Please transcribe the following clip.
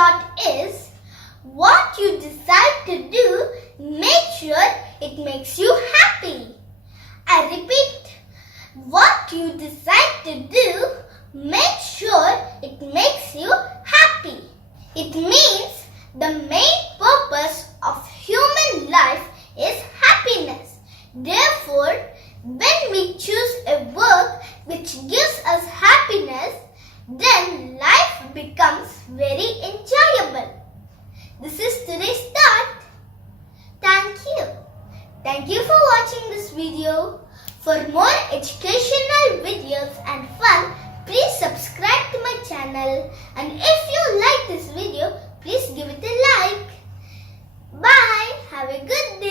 thought is, what you decide to do, make sure it makes you happy. I repeat, what you decide to do, make sure it makes you happy. It means the main purpose of human life is happiness. Therefore, when we choose a work which gives us happiness, then life becomes very enjoyable. This is today's thought. Thank you. Thank you for watching this video. For more educational videos and fun, please subscribe to my channel. And if you like this video, please give it a like. Bye. Have a good day.